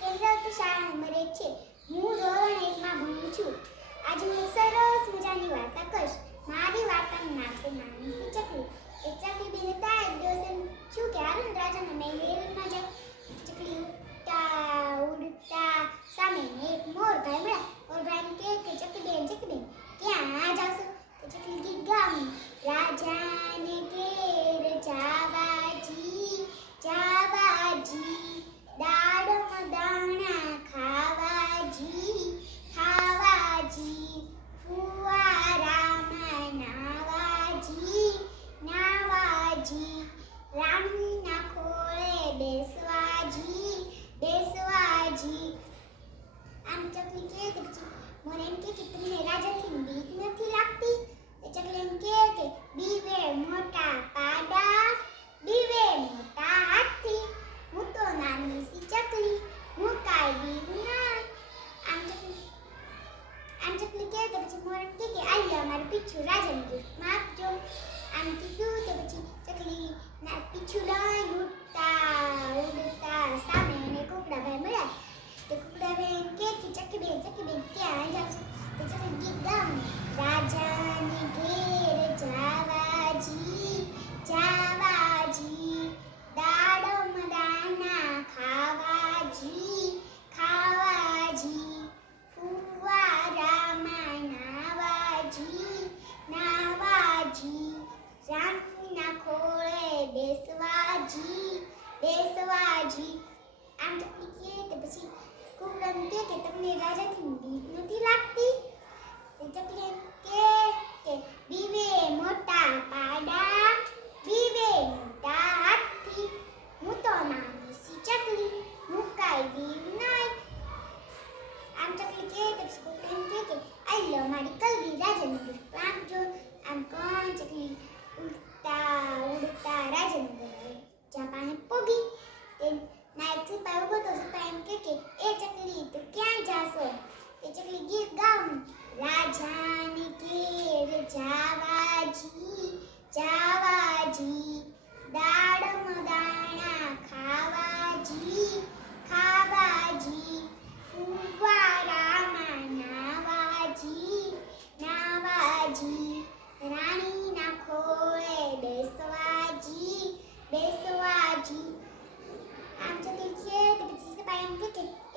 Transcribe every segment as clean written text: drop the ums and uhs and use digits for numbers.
કેન્દ્ર શાળા નંબર 1 છે. હું ધોરણ 1 માં ભણું છું. આજે હું એક સરસ મજાની વાર્તા કહીશ. મારી વાર્તાનું નામ છે નાની સી ચકલી. એક ચકલી બેન હતા. એક દિવસે શું કે હાલો રાજાના મહેલમાં જાઓ. ચકલી ઉડતા સામે એક મોરભાઈ મળ્યા. મોરભાઈ કે ચકલી બેન ક્યાં જાવ છો? તો ચકલી ગીત ગાવી, રાજાને ઘેર જાવાજી દાડમ દાણા ખાવાજી ફુવારામાં નાવાજી રાણીના ખોળે બેસવાજી આમ ચકલી કહે કે મોર એમ કે તમને રાજાથી બીક નથી લાગતી? તો ચકલી એમ કે બીવે મોટા પાડા બીવે મોટા હાથી, હું તો નાની સી ચકલી, હું કાંઈ બીવું નહીં. આમ ચકલી કહે તો પછી મોર એમ કે આલ્યો મારું પીછું રાજાને ગિફ્ટમાં આપજો. આમ કીધું તો પછી ચકલી ના પીછું લઈને ઉડતા સામે એને કુકડાભાઈ મળ્યા. તો કુકડાભાઈ એમ કે ચકલી બેન ક્યાં જાવ છો? તો ચકલી ગીત ગાવું, રાજાને ઘેર જાવાજી દાડમ દાણા ખાવાજી ફુવારામાં નાવાજી રાણીના ખોળે બેસવાજી આમ ચકલી કહે તો પછી કુકડા એમ કે તમને રાજાથી બીક નથી લાગતી? તો ચકલી એમ કે બીવે મોટા પાડા બીવે મોટા હાથી, હું તો નાની સી ચકલી, હું કાંઈ બીવું નહીં. આમ ચકલી કહે તો પછી કુકડા એમ કે આલ્યો મારી કલગી રાજાને ગિફ્ટમાં આપજો. આમ કોણ ચકલી ઉડતા રાજાને જ્યાં પાસે પોગી તે ના એક સિપાઈ ઉભો તો સિપાઈ એમ કે એ ચકલી તું ક્યાં જાશો? તે ચકલી ગીત ગાવું, રાજાને ઘેર જાવાજી દાડમ દાણા ખાવાજી ફુવારામાં નાવાજી રાણીના ખોળે બેસવાજી આમ ચકલી છે તો પછી સિપાઈ એમ કે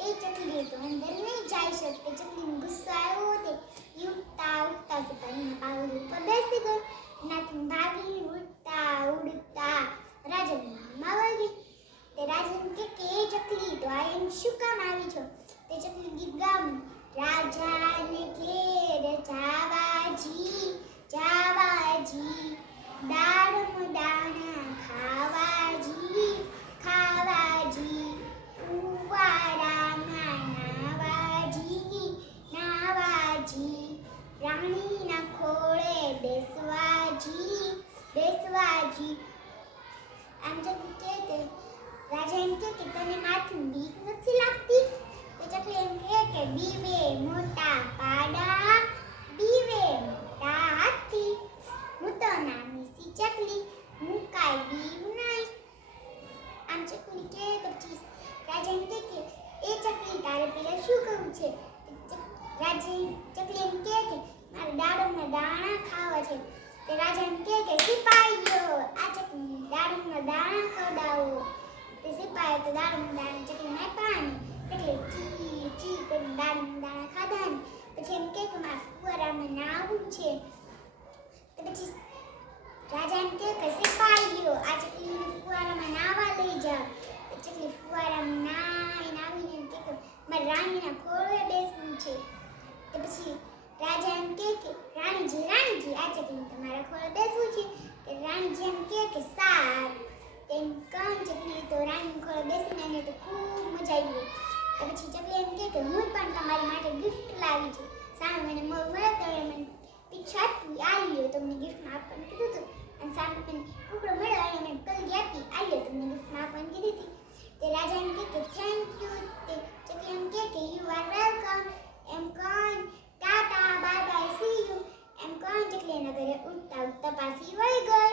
એ ચકલી તો અંદર નહીં જઈ શકતે. ચકલીને ગુસ્સો આવ્યો તે ઉડતા સિપાહીના પાવડી ઉપર બેસી ગઈ. એનાથી ભાગી ઉડતા રાજાના મહેલમાં વળી. તે રાજા એમ કે એ ચકલી તો આ એમ શું કામ આવી છો? તે ચકલી ગીત ગાવું, રાજાને ઘેર જાવાજી દાડમ દાણા ખાવાજી ફુવારામાં નાવાજી રાણીના ખોળે બેસવાજી આમ ચકલી કહે રાજા એમ કે તને માથું બીક નથી લાગતી? તો ચકલી એમ કે બીવે મોટા પાડા બીવે મોટા હાથી, હું તો નાની સી ચકલી, હું કાંઈ બીવું નહીં. આમ ચકલી કહે તો પછી રાજા એમ કે એ ચકલી તારે પેલા શું કરવું છે? ચકલી એમ કે મારે દાડમના દાણા ખાવા છે. તે રાજા એમ કે સિપાહીઓ આ ચકલી દાડમના દાણા ખવડાવો. તે સિપાહીઓ તો દાડમના દાણા ચકલીને આપ્યા ને એટલે ચી કરીને દાડમના દાણા ખાધા ને પછી એમ કે મારે ફુવારામાં નાવું છે. તો પછી રાજા એમ કે સિપાહીઓ આ ચકલીને ફુવારામાં નાવા લઈ જાઓ. તો ચકલી ફુવારામાં નાવીને એમ કે મારે રાણીના ખોળે બેસવું છે. તો પછી રાજા એમ કે રાણીજી આ ચકલી તમારા ખોળે બેસવું છે. કે રાણીજી એમ કે સારું. તેમ કણ ચકલી તો રાણીના ખોળે બેસીને એને તો ખૂબ મજા આવી. તો પછી ચકલી એમ કે હું પણ તમારી માટે ગિફ્ટ લાવી છું. સામે મને મળે તો મને પીછા આપી તમને ગિફ્ટમાં આપવાનું